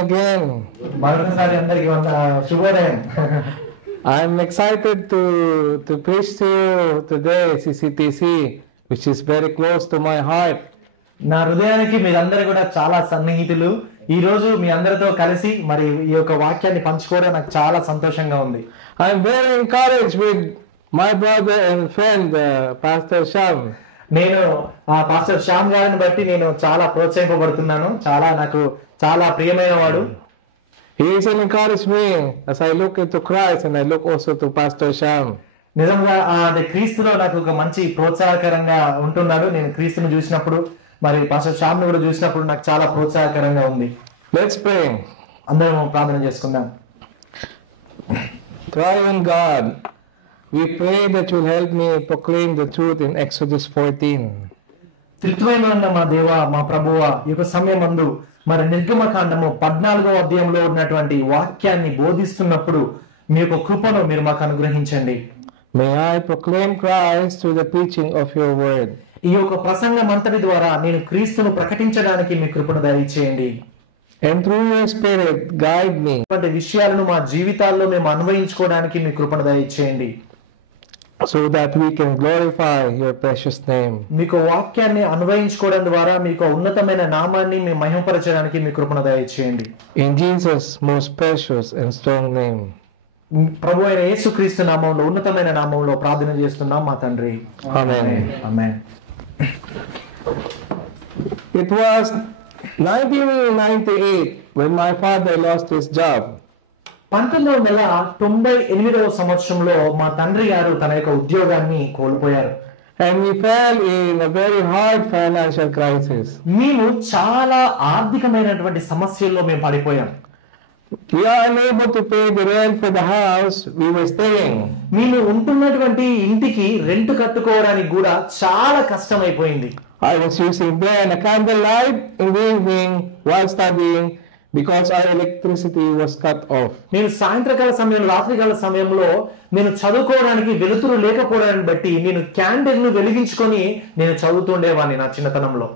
Again, మరొకసారి అందరికీ శుభోదయం. I'm excited to preach to you today CCTC, which is very close to my heart. నా హృదయానికి మీరందరూ కూడా చాలా సన్నిహితులు. ఈ రోజు మీ అందరితో కలిసి మరి ఈ యొక్క వాక్యాన్ని పంచుకోవడం నాకు చాలా సంతోషంగా ఉంది. I'm very encouraged with my brother and friend Pastor Sham. నేను పాస్టర్ శ్యామ్ గారిని బట్టి నేను చాలా ప్రోత్సహింపబడుతున్నాను. నాకు చాలా ప్రియమైన వాడు. He has encouraged me as I look into Christ and I look also to Pastor Sham. నిజంగా క్రీస్తులో నాకు ఒక మంచి ప్రోత్సాహకరంగా ఉంటున్నాడు. నేను క్రీస్తుని చూసినప్పుడు మరి పాస్టర్ శ్యామ్ ను కూడా చూసినప్పుడు నాకు చాలా ప్రోత్సాహకరంగా ఉంది. Let's pray. అందరం ప్రార్థన చేసుకుందాం. Triune God, we pray that you'll help me proclaim the truth in Exodus 14. త్రిత్వమైన మా దేవ, మా ప్రభువ, ఈ యొక్క సమయమందు మరి నిర్గమకాండము 14వ అధ్యాయంలో ఉన్నటువంటి వాక్యాన్ని బోధిస్తున్నప్పుడు మీ యొక్క కృపను మీరు మాకు అనుగ్రహించండి. May I proclaim Christ through the preaching of your word. ఈ యొక్క ప్రసంగం అంతటి ద్వారా నేను క్రీస్తును ప్రకటించడానికి మీ కృపను దయచేయండి. And through your spirit guide me. ఇటువంటి విషయాలను మా జీవితాల్లో మేము అన్వయించుకోవడానికి మీ కృపను దయచేయండి. So that we can glorify your precious name. మీకు వాక్యాన్ని అన్వయించుకోవడం ద్వారా మీకు ఉన్నతమైన నామాన్ని మేము మహిమపరచడానికి మీ కృపను దయచేయండి. In Jesus' most precious and strong name. ప్రభు అయిన యేసుక్రీస్తు నామంలో ఉన్నతమైన నామంలో ప్రార్థన చేస్తున్నాం మా తండ్రి. Amen. Amen. It was 1998 when my father lost his job. 1998వ సంవత్సరంలో మా తండ్రి గారు తన యొక్క ఉద్యోగాన్ని కోల్పోయారు. And we fell in a very hard financial crisis. మేము చాలా ఆర్థికమైనటువంటి సమస్యల్లో మేము పడిపోయాం. We are unable to pay the rent for the house we were staying. మేము ఉంటున్నటువంటి ఇంటికి రెంట్ కట్టుకోవడానికి కూడా చాలా కష్టమైపోయింది. I was using then a candlelight in the evening while studying because our electricity was cut off. నేను సాయంత్రకాల సమయంలో రాత్రికాల సమయంలో నేను చదువుకోవడానికి వెలుతురు లేకపోవడాన్ని బట్టి నేను క్యాండిల్ ను వెలిగించుకొని నేను చదువుతుండేవాడిని నా చిన్నతనంలో.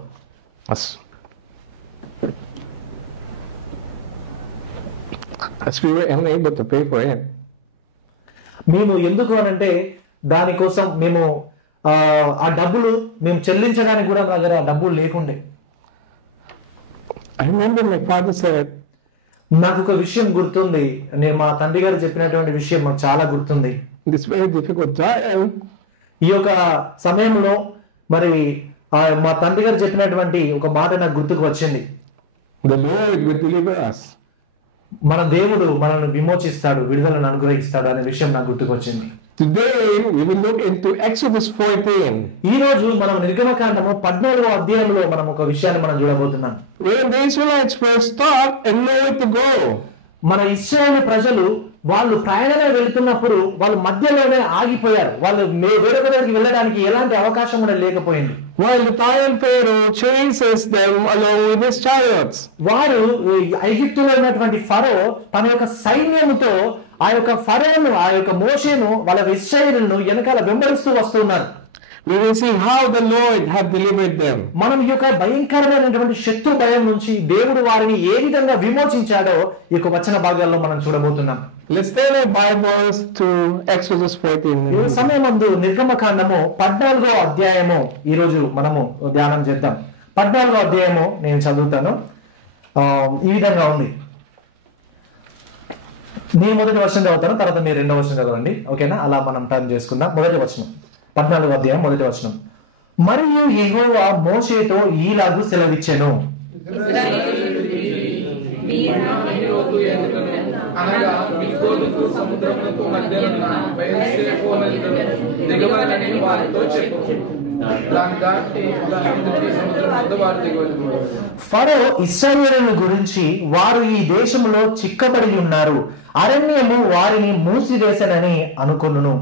As we were unable to pay for it. మేము ఎందుకు అనంటే దానికోసం మేము ఆ డబ్బులు మేము చెల్లించడానికి కూడా నా దగ్గర డబ్బులు లేకుండే. I remember my father said, నాకు ఒక విషయం గుర్తుంది. నేను మా తండ్రి గారు చెప్పినటువంటి విషయం నాకు చాలా గుర్తుంది. this very difficult time, ఈ యొక్క సమయంలో మరి మా తండ్రి గారు చెప్పినటువంటి ఒక మాట నాకు గుర్తుకు వచ్చింది. the Lord will deliver us. మన దేవుడు మనల్ని విమోచిస్తాడు, విడుదలను అనుగ్రహిస్తాడు అనే విషయం నాకు గుర్తుకు వచ్చింది. Today we will look into Exodus 14. ఈ రోజు మనం నిర్గమకాండము 14వ అధ్యాయంలో మనం ఒక విషయాన్ని మనం చూడబోతున్నాం. When the Israelites were stopped and nowhere to go. మన ఇశ్రాయేలు ప్రజలు వాళ్ళు ప్రయాణంగా వెళ్తున్నప్పుడు వాళ్ళు మధ్యలోనే ఆగిపోయారు. వాళ్ళు వేరొక దగ్గరికి వెళ్ళడానికి ఎలాంటి అవకాశం కూడా లేకపోయింది. While the Tyrian Pharaoh chases them along with his chariots. వారు ఐగుప్తులో ఉన్నటువంటి ఫరో తన యొక్క సైన్యంతో ఆ యొక్క ఫరోను ఆ యొక్క మోషేను వాళ్ళ ఇశ్రాయేలును వెనకాల వెంబడిస్తూ వస్తున్నారు. We will see how the Lord have delivered them. మనం ఈ యొక్క భయంకరమైనటువంటి శత్రు భయం నుంచి దేవుడు వారిని ఏ విధంగా విమోచించాడో ఈ యొక్క వచన భాగాల్లో మనం చూడబోతున్నాం. Let's turn our Bibles to Exodus 14. ఈ సమయమందు నిర్గమకాండము 14వ అధ్యాయము ఈ రోజు మనము ధ్యానం చేద్దాం. 14వ అధ్యాయము నేను చదువుతాను. ఈ విధంగా ఉంది. నేను మొదటి వచనం చదువుతాను, తర్వాత మీరు రెండవ వచనం చదవండి. ఓకేనా? అలా మనం టర్న్ చేసుకుందాం. మొదటి వచనం 14వ అధ్యాయం మొదటి వచనం. మరియు యెహోవా మోషేతో ఈలాగు సెలవిచ్చెను. అనగా మిగ్దోలుకు సముద్రమునకు మధ్యనున్న బయల్సెఫోనీయులు దిగవలనని వారితో చెప్పు. దాని దాటి సముద్రం వద్ద వారు దిగవలెను. ఫరో ఇశ్రాయేలుల గురించి వారు ఈ దేశంలో చిక్కబడి ఉన్నారు, అరణ్యము వారిని మూసివేసనని అనుకొనును.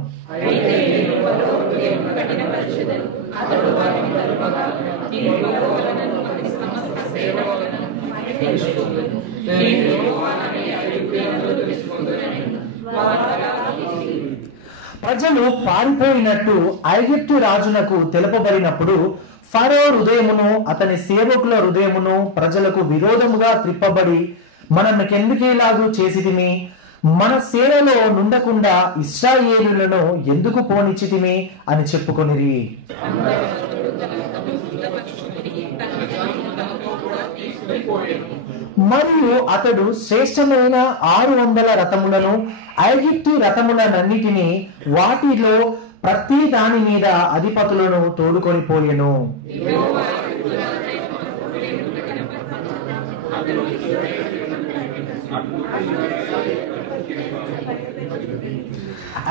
ప్రజలు పారిపోయినట్టు ఐగుప్తు రాజునకు తెలుపబడినప్పుడు ఫరో హృదయమును అతని సేవకుల హృదయమును ప్రజలకు విరోధముగా త్రిప్పబడి మనకెందుకు ఇలాగూ చేసితిమి, మన సేనలో నుండకుండా ఇశ్రాయేలులను ఎందుకు పోనిచ్చితిమి అని చెప్పుకొనిరి. మరియు అతడు శ్రేష్టమైన 600 రథములను ఐగుప్తు రథములనన్నిటినీ వాటిలో ప్రతి దాని మీద అధిపతులను తోడుకొని పోయెను.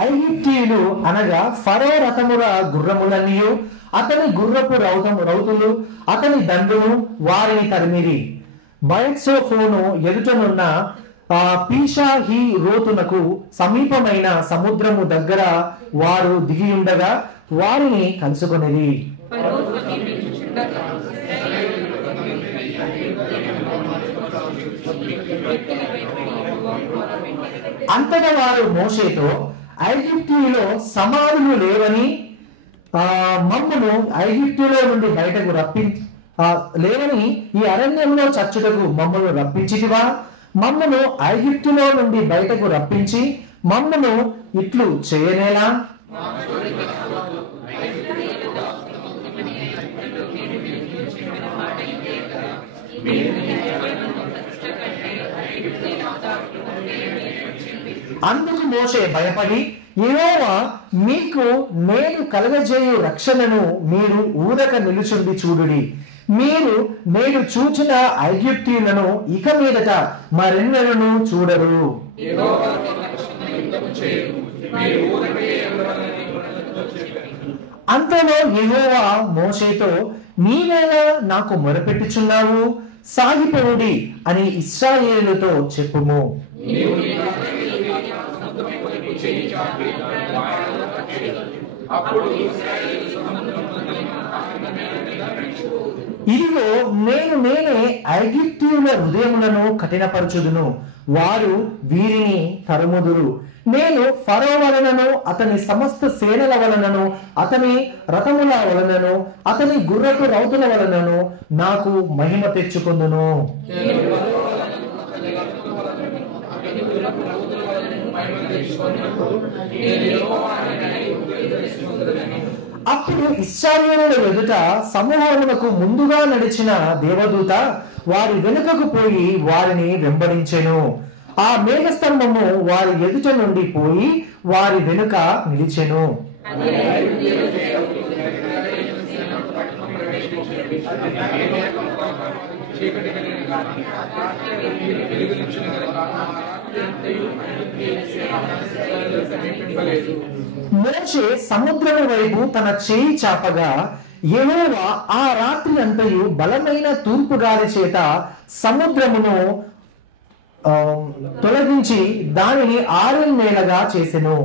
ఐగుప్తీయులు అనగా ఫరో రథముల గుర్రములన్నీయు అతని గుర్రపు రౌతులు అతని దండును వారిని తరిమిరి. బయత్సోఫోను ఎదుటనున్న పీషాహి రోతునకు సమీపమైన సముద్రము దగ్గర వారు దిగియుండగా వారిని కలుసుకొనిరి. అంతటా వారు మోషేతో, ఐగుప్తులో సమాధులు లేవని మమ్మను ఐగుప్తులో నుండి బయటకు లేవని ఈ అరణ్యంలో చచ్చుటకు మమ్మను రప్పించితివా? మమ్మను ఐగుప్తులో నుండి బయటకు రప్పించి మమ్మను ఇట్లు చేయనేలా? అందుకు మోషే భయపడి, యెహోవా మీకు నేను కలగజేయు రక్షణను మీరు ఊరక నిలుచుండి చూడుడి. మీరు నేను చూచిన ఐగుప్తీయులను ఇక మీదట మరెన్నడూ చూడరు. అంతలో యెహోవా మోషేతో, నీవేలా నాకు మొరపెట్టుచున్నావు? సాగిపోవుడి అని ఇశ్రాయేలుతో చెప్పుము. ఇదిగో నేనే ఐగుప్తీయుల హృదయములను కఠినపరచుదును, వారు వీరిని తరుముదురు. నేను ఫరో వలనను అతని సమస్త సేనల వలనను అతని రథముల వలనను అతని గుర్రపు రౌతుల వలనను నాకు మహిమ తెచ్చుకుందును. అప్పుడు ఇశ్రాయేలుల ఎదుట సమూహములకు ముందుగా నడిచిన దేవదూత వారి వెనుకకు పోయి వారిని వెంబడించెను. ఆ మేఘస్తంభము వారి ఎదుట నుండి పోయి వారి వెనుక నిలిచెను. మోషే సముద్రము వైపు తన చేయి చాపగా యెహోవా ఆ రాత్రి అంతయు బలమైన తూర్పు గాలి చేత సముద్రమును తొలగించి దానిని ఆరని నేలగా చేసెను.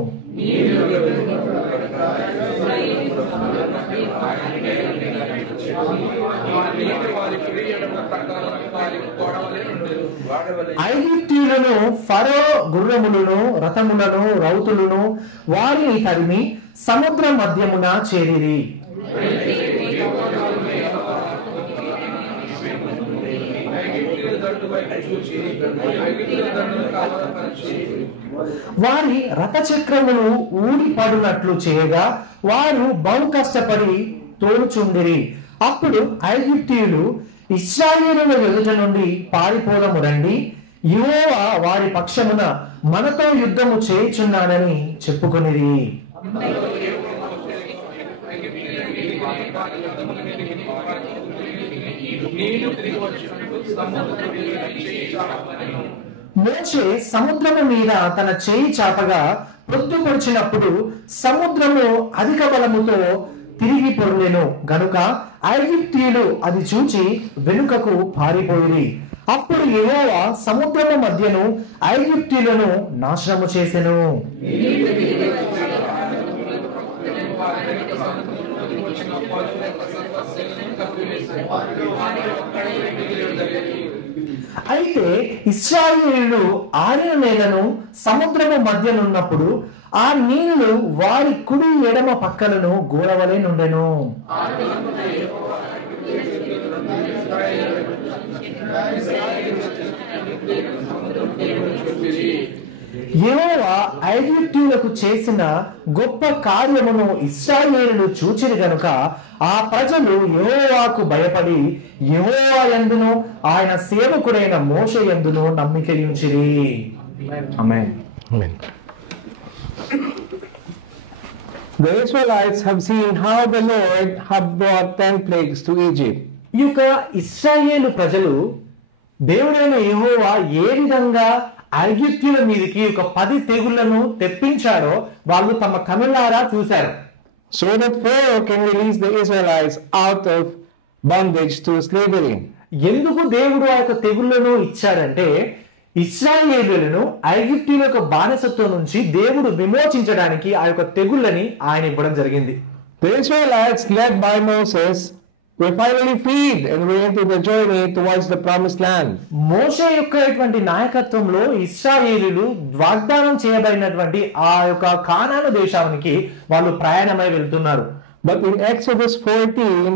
ఐగుప్తీయులను ఫరో గుర్రములను రథములను రౌతులను వారిని తరిమి సముద్ర మధ్యమున చేరిరి. వారి రథచక్రములు ఊడిపడునట్లు చేయగా వారు బహు కష్టపడి తోలుచుండిరి. అప్పుడు ఐగుప్తీయులు ఇశ్రాయేలుల ఎదుట నుండి పారిపోదము రండి, యెహోవా వారి పక్షమున మనతో యుద్ధము చేయుచున్నాడని చెప్పుకొనిరి. మోషే సముద్రము మీద తన చేయి చాపగా పొద్దుపొడిచినప్పుడు సముద్రము అధిక బలముతో తిరిగి పొర్లెను గనుక ఐగుప్తీయులు అది చూచి వెనుకకు పారిపోయిరి. అప్పుడు యెహోవా సముద్రము మధ్యను ఐగుప్తీయులను నాశనము చేసెను. అయితే ఇశ్రాయేలీయులు ఆరిన నేలను సముద్రము మధ్యనున్నప్పుడు ఆ నీళ్లు వారి కుడి ఎడమ పక్కలను గోడవలే నుండెను. యెహోవా ఐగుప్తీయులకు చేసిన గొప్ప కార్యమును ఇశ్రాయేలులు చూచిరి గనుక ఆ ప్రజలు యెహోవాకు భయపడి యెహోవా యందును ఆయన సేవకుడైన మోషే యందును నమ్మిక ఉంచిరి. ఆమేన్. Amen. The Israelites have seen how the Lord had brought 10 plagues to Egypt. ఈ యొక్క ఇశ్రాయేలు ప్రజలు దేవుడైన యెహోవా ఏ విధంగా ఐగుప్తీయుల మీదకి ఒక 10 తెగుళ్లను తెప్పించాడో వాళ్ళు తమ కనులారా చూశారు. So that Pharaoh can release the Israelites out of bondage to slavery. ఎందుకు దేవుడు ఆ యొక్క తెగుళ్లను ఇచ్చాడంటే ఇశ్రాయేలులను ఐగుప్తీయుల యొక్క బానిసత్వం నుంచి దేవుడు విమోచించడానికి ఆ యొక్క తెగుళ్ళని ఆయన ఇవ్వడం జరిగింది. The Israelites, led by Moses, were finally freed and went into the journey towards the promised land. మోషే యొక్క నాయకత్వంలో ఇశ్రాయేలీయులు వాగ్దానం చేయబడినటువంటి ఆ యొక్క కానాను దేశానికి వాళ్ళు ప్రయాణమై వెళ్తున్నారు. But in Exodus 14,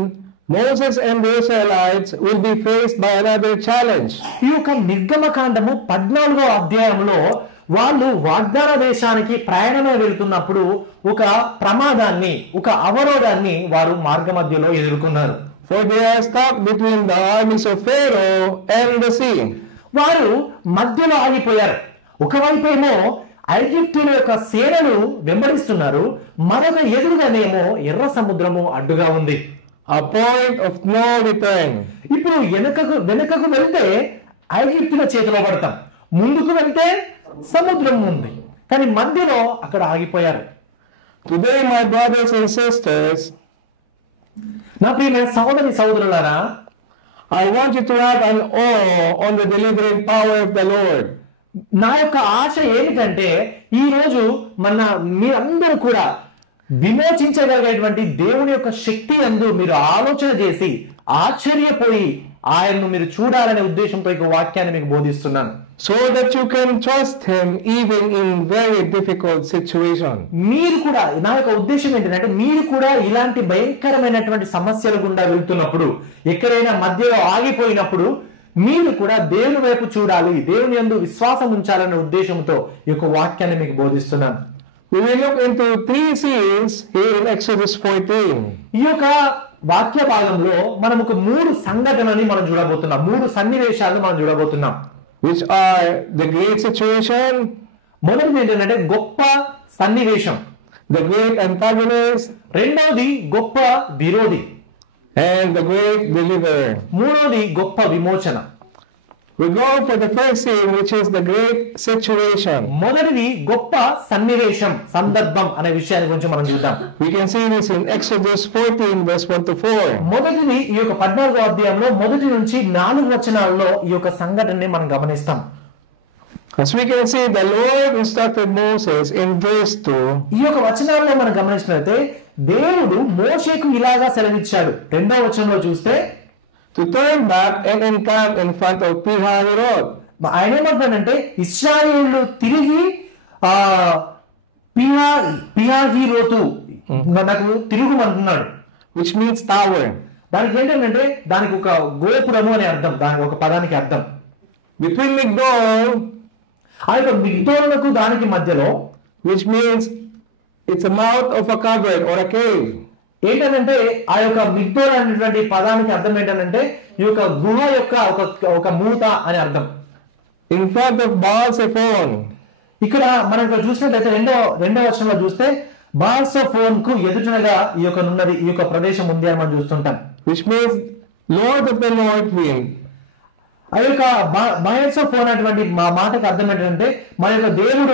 Moses and the Israelites will be faced by another challenge. ఈ యొక్క నిర్గమకాండము 14వ అధ్యాయంలో వాళ్ళు వాగ్దాన దేశానికి ప్రయాణమై వెళ్తున్నప్పుడు ఒక ప్రమాదాన్ని, ఒక అవరోధాన్ని వారు మార్గ మధ్యలో ఎదుర్కొన్నారు. For they are stuck between the armies of Pharaoh and the sea. వారు మధ్యలో ఆగిపోయారు. ఒకవైపేమో ఐగుప్తుల యొక్క సేనలు వెంబడిస్తున్నారు, మరొక ఎదురుగానేమో ఎర్ర సముద్రము అడ్డుగా ఉంది. A point of no return. ఇప్పుడు వెనుకకు వెళ్తే ఐగుప్తుల చేతిలో పడతాం, ముందుకు వెళ్తే సముద్రం ఉంది, కానీ మధ్యలో అక్కడ ఆగిపోయారు. Today, my brothers and sisters, నా ప్రియమైన సహోదరులారా, I want you to have an awe on the delivering power of the Lord. నా యొక్క ఆశ ఏమిటంటే ఈ రోజు మీరందరూ కూడా విమోచించగలిగేటువంటి దేవుని యొక్క శక్తి యందు మీరు ఆలోచన చేసి ఆశ్చర్యపోయి ఆయన్ను మీరు చూడాలనే ఉద్దేశంతో ఈ వాక్యాన్ని మీకు బోధిస్తున్నాను. So that you can trust him even in very difficult situation. మీరు కూడా, నా యొక్క ఉద్దేశం ఏంటంటే మీరు కూడా ఇలాంటి భయంకరమైనటువంటి సమస్యల గుండా వెళ్తున్నప్పుడు, ఎక్కడైనా మధ్యలో ఆగిపోయినప్పుడు మీరు కూడా దేవుని వైపు చూడాలి, దేవుని యందు విశ్వాసం ఉంచాలనే ఉద్దేశంతో ఈ యొక్క వాక్యాన్ని మీకు బోధిస్తున్నాను. We will look into 3 scenes here in Exodus 14. ఈ యొక్క వాక్య భాగంలో మనం ఒక 3 సంఘటనని మనం చూడబోతున్నాం, 3 సన్నివేశాలను మనం చూడబోతున్నాం. Which are the great situation, మొదటిది ఏంటంటే గొప్ప సన్నివేశం, the great antagonist, రెండవది గొప్ప విరోధి, and the great deliverer. మూడవది గొప్ప విమోచన. We go for the first scene, which is the great situation. మొదటిది గొప్ప సన్నివేశం, సందర్భం అనే విషయాన్ని గురించి మనం చూద్దాం. We can see this in Exodus 14, verse 1 to 4. మొదటిది ఈ యొక్క 14వ అధ్యాయంలో 1 నుంచి 4 వచనాల్లో ఈ యొక్క సంఘటనని మనం గమనిస్తాం. As we can see, the Lord instructed Moses in verse 2. ఈ యొక్క వచనాల్లో మనం గమనించినట్లయితే దేవుడు మోషేకు ఇలాగా సెలవిచ్చాడు. 2వ వచనంలో చూస్తే To turn back and encamp in front of Pi-hahiroth. ఆయన ఏమంటాడంటే ఇశ్రాయేలు తిరిగి పిహాహీరోతు నాకు తిరుగుమంటున్నాడు. Which means tower. దానికి ఏంటంటే దానికి ఒక గోపురము అనే అర్థం, దానికి ఒక పదానికి అర్థం. Between Migdol, ఆ యొక్క మిగ్దోలుకు దానికి మధ్యలో, which means it's a mouth of a cavern or a cave. ఏంటంటే ఆ యొక్క మిగ్దోల్ అనేటువంటి పదానికి అర్థం ఏంటంటే ఈ యొక్క గుహ యొక్క ఒక మూత అని అర్థం. In front of Baal-zephon. ఇక్కడ మనం ఇక్కడ చూసినట్లయితే రెండవ వచనంలో చూస్తే బాల్-సెఫోన్ కు ఎదుటగా ఈ యొక్క ప్రదేశం ఉంది అని మనం చూస్తుంటాం. Which means Lord of the North Wind. ఆ యొక్క బాల్-సెఫోన్ అటువంటి మా మాటకు అర్థం ఏంటంటే మన యొక్క దేవుడు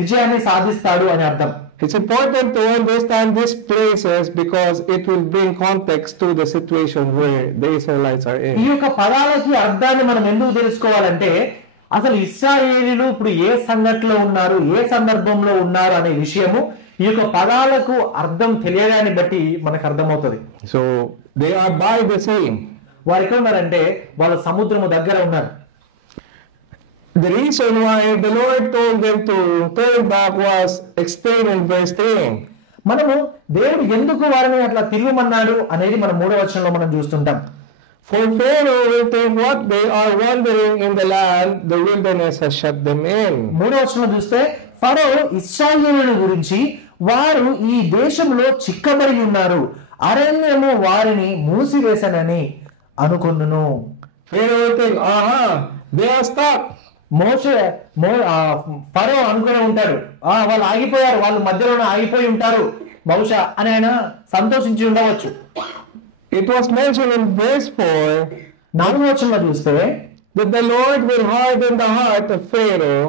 విజయాన్ని సాధిస్తాడు అని అర్థం. It's important to understand these places because it will bring context to the situation where the Israelites are in. ఈ యొక్క పదాలకి అర్థాన్ని మనం ఎందుకు తెలుసుకోవాలంటే అసలు ఇశ్రాయేలీయులు ఇప్పుడు ఏ సంఘటనలో ఉన్నారు, ఏ సందర్భంలో ఉన్నారు అనే విషయము ఈ యొక్క పదాలకు అర్థం తెలియడాన్ని బట్టి మనకు అర్థమవుతుంది. So they are by the sea. వారు ఎక్కడ ఉన్నారంటే వాళ్ళ సముద్రము దగ్గర ఉన్నారు. The reason why the Lord told them to turn back was explained in verse 3. మనము దేవుడు ఎందుకు వారిని అట్లా తిరుగుమన్నాడు అనేది మనం 3వ వచనంలో మనం చూస్తుంటాం. For Pharaoh will think what they are wandering in the land, the wilderness has shut them in. మూడో వచనం చూస్తే ఫరో ఇశ్రాయేలుల గురించి వారు ఈ దేశంలో చిక్కబడి ఉన్నారు, అరణ్యము వారిని మూసివేసనని అనుకొనును. Pharaoh will think, they are stuck. ఫరో అనుకునే ఉంటాడు, వాళ్ళు ఆగిపోయారు, వాళ్ళు మధ్యలోనే ఆగిపోయి ఉంటారు బహుశా అని ఆయన సంతోషించి ఉండవచ్చు. It was mentioned in verse 4 నాలుగో వచనంలో చూస్తే that the Lord will harden the heart of Pharaoh.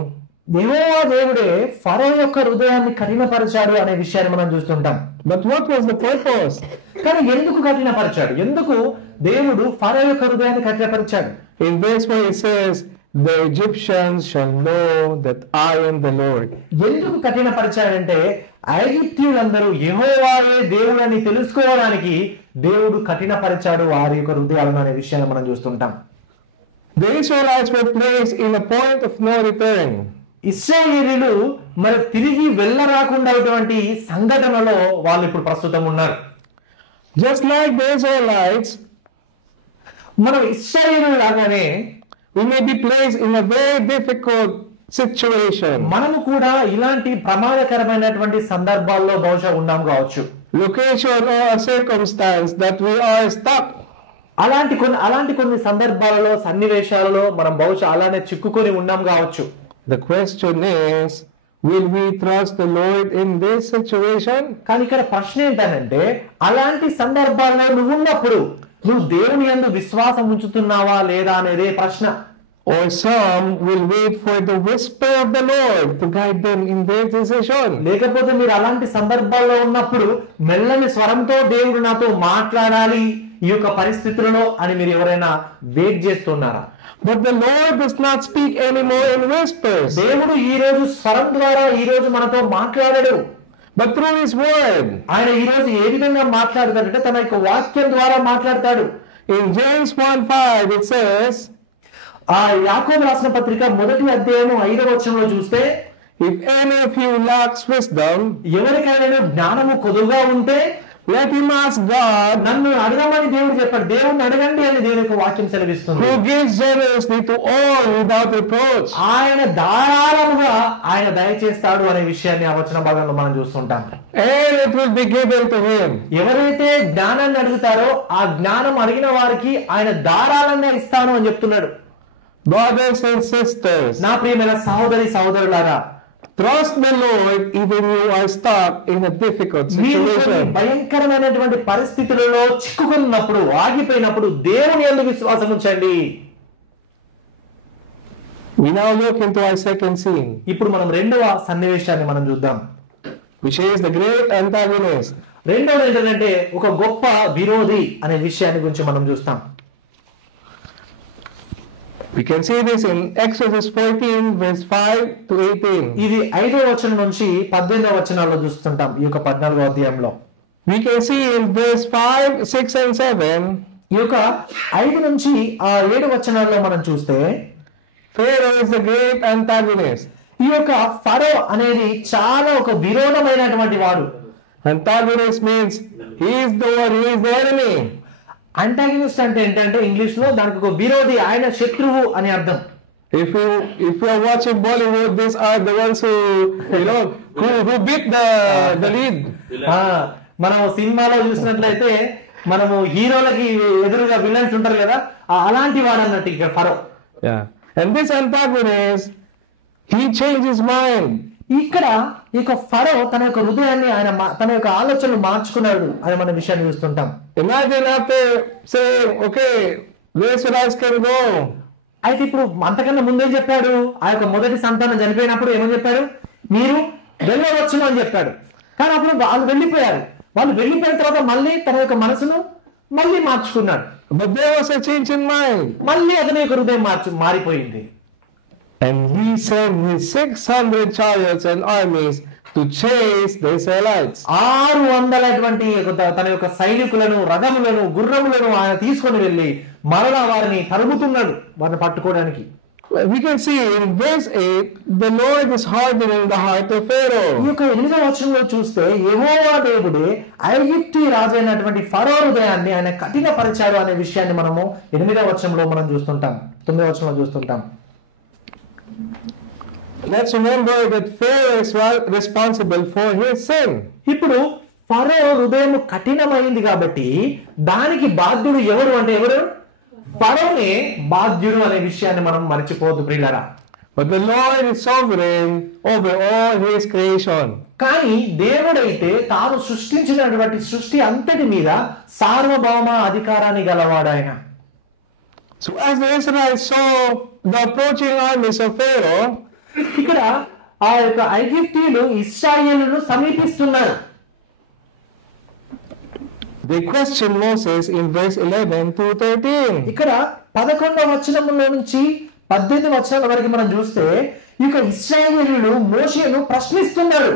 యెహోవా దేవుడే ఫరో యొక్క హృదయాన్ని కఠినపరిచాడు అనే విషయాన్ని మనం చూస్తుంటాం. But what was the purpose? కానీ ఎందుకు కఠినపరిచాడు? ఎందుకు దేవుడు ఫరో యొక్క హృదయాన్ని కఠినపరిచాడు? In verse 4 it says, the Egyptians shall know that I am the Lord. ఎందుకు కఠినపరిచాడంటే ఐగుప్తీయులందరూ యెహోవాయే దేవుడని తెలుసుకోవడానికి దేవుడు కఠినపరిచాడు వారి యొక్క హృదయాలను అనే విషయాన్ని మనం చూస్తుంటాం. The Israelites were placed in a point of no return. ఇశ్రాయేలీయులు మరి తిరిగి వెళ్ళరాకుండా అటువంటి సంఘటనలో వాళ్ళు ఇప్పుడు ప్రస్తుతం ఉన్నారు. Just like the Israelites, మనం ఇశ్రాయేలీయులు లాగానే we may be placed in a very difficult situation. మనము కూడా ఇలాంటి ప్రమాదకరమైనటువంటి సందర్భాల్లో బహుశా ఉన్నాం కావచ్చు. Location or a circumstance that we are stuck. అలాంటి కొన్ని సందర్భాలలో సన్నివేశాలలో మనం బహుశా అలానే చిక్కుకొని ఉన్నాం కావచ్చు. The question is, will we trust the Lord in this situation? కానీ ఇక్కడ ప్రశ్న ఏంటంటే అలాంటి సందర్భాల్లో నువ్వు ఉన్నప్పుడు నువ్వు దేవుని యందు విశ్వాసం ఉంచుతున్నావా లేదా అనేదే ప్రశ్న. Or some will wait for the whisper of the Lord to guide them in their decision. లేకపోతే మీరు అలాంటి సందర్భాల్లో ఉన్నప్పుడు మెల్లని స్వరంతో దేవుడు నాతో మాట్లాడాలి ఈ యొక్క పరిస్థితులలో అని మీరు ఎవరైనా వెయిట్ చేస్తున్నారా? But the Lord does not speak anymore in whispers, దేవుడు ఈ రోజు స్వరం ద్వారా ఈ రోజు మనతో మాట్లాడడు. but through His word. ఆయన ఈ రోజు ఏ విధంగా మాట్లాడతాడంటే తన యొక్క వాక్యం ద్వారా మాట్లాడతాడు. In James 1:5 it says, ఆ యాకోబు రాసిన పత్రిక 1వ అధ్యాయం 5వ వచనంలో చూస్తే, if any of you lacks wisdom, ఎవరికైనా జ్ఞానము కొదువుగా ఉంటే let him ask God, నన్ను అడగమని దేవుడు చెప్పాడు. దేవుణ్ణి అడగండి అని దేవుని యొక్క వాక్యం సెలవిస్తుంది. who gives generously to all without reproach. ఆయన ధారాళముగా ఆయన దయచేస్తాడు అనే విషయాన్ని ఆ వచన భాగంలో మనం చూస్తుంటాం. And it will be given to him. ఎవరైతే జ్ఞానాన్ని అడుగుతారో ఆ జ్ఞానం అడిగిన వారికి ఆయన ధారాళంగా ఇస్తాను అని చెప్తున్నాడు. Brothers and sisters, నా ప్రియమైన సహోదరి సహోదరులారా, trust the Lord even you are stuck in a difficult మీరు కొన్ని situation. భయంకరమైనటువంటి పరిస్థితులలో చిక్కుకున్నప్పుడు ఆగిపోయినప్పుడు దేవుని యందు విశ్వాసం ఉంచండి. We now look into our second scene, ఇప్పుడు మనం రెండవ సన్నివేశాన్ని మనం చూద్దాం. which is the great antagonist. రెండవది ఏంటంటే ఒక గొప్ప విరోధి అనే విషయాన్ని గురించి మనం చూస్తాం. We can see this in Exodus 14 verse 5 to 18. ఇది 5వ వచనం నుంచి 18వ వచనాల్లో చూస్తుంటాం. ఈ యొక్క 14వ అధ్యాయంలో We can see in verse 5, 6 and 7, ఈ యొక్క 5 నుంచి 7 వచనాల్లో మనం చూస్తే Pharaoh is the great antagonist. ఈ యొక్క ఫరో అనేది చాలా ఒక విరోధమైనటువంటి వాడు. Antagonist means he is the one, he is the enemy. అంటాగనిస్ట్ అంటే ఏంటంటే ఇంగ్లీష్ లో దానికి ఒక విరోధి, ఆయన శత్రువు అని అర్థం. If you are watching Bollywood, these are the ones who beat the lead. మనం సినిమాలో చూసినట్లయితే మనము హీరోలకి ఎదురుగా విలన్స్ ఉంటారు కదా, అలాంటి వాడు అన్నట్టు ఇక్కడ ఫరో. Yeah. And this antagonist, he changed his mind. ఇక్కడ ఈ యొక్క ఫరో తన యొక్క హృదయాన్ని తన యొక్క ఆలోచనలు మార్చుకున్నాడు అని మన విషయాన్ని చూస్తుంటాం. Imagine after saying, okay, the Israelites can go. అయితే ఇప్పుడు అంతకన్నా ముందేం చెప్పాడు? ఆ యొక్క మొదటి సంతానం చనిపోయినప్పుడు ఏమని చెప్పాడు? మీరు వెళ్ళవచ్చును అని చెప్పాడు. కానీ అప్పుడు వాళ్ళు వెళ్ళిపోయారు. వాళ్ళు వెళ్ళిపోయిన తర్వాత మళ్ళీ తన యొక్క మనసును మళ్ళీ మార్చుకున్నాడు. But there was a change in mind. మళ్ళీ అతని యొక్క హృదయం మారిపోయింది. And he sent his 600 chariots and armies to chase the Israelites. 600 తన యొక్క సైనికులను, రథములను, గుర్రములను ఆయన తీసుకొని వెళ్ళి మరలా వారిని తరుముతున్నాడు వారిని పట్టుకోవడానికి. we can see in verse 8, the Lord is hardening the heart of ఈ Pharaoh. యొక్క 8వ వచనంలో చూస్తే యెహోవా దేవుడే ఐగుప్తు రాజు అయినటువంటి ఫరో హృదయాన్ని ఆయన కఠినపరిచాడు అనే విషయాన్ని మనము 8వ వచనంలో మనం చూస్తుంటాం, 9వ వచనంలో చూస్తుంటాం. Let's remember that Pharaoh is responsible for his sin. ఇప్పుడు ఫరో హృదయం కఠినమైంది కాబట్టి దానికి బాధ్యుడు ఎవరు అంటే ఎవరు? ఫరోనే బాధ్యుడు అనే విషయాన్ని మనం మర్చిపోవద్దు ప్రియులారా. But the Lord is sovereign over all his creation. కానీ దేవుడైతే తాను సృష్టించినటువంటి సృష్టి అంతటి మీద సార్వభౌమ అధికారాన్ని గలవాడు ఆయన. So as the Israelites saw the approaching armies of Pharaoh, ఇక్కడ ఆ యొక్క ఐగుప్తీయులు ఇశ్రాయేలును సమీపిస్తున్నారు. they questioned Moses in verse 11 to 13. ఇక్కడ 11వ వచనంలో నుంచి 18వ వచనం వరకు మనం చూస్తే ఈ యొక్క ఇశ్రాయేలీయులు మోషేను ప్రశ్నిస్తున్నారు.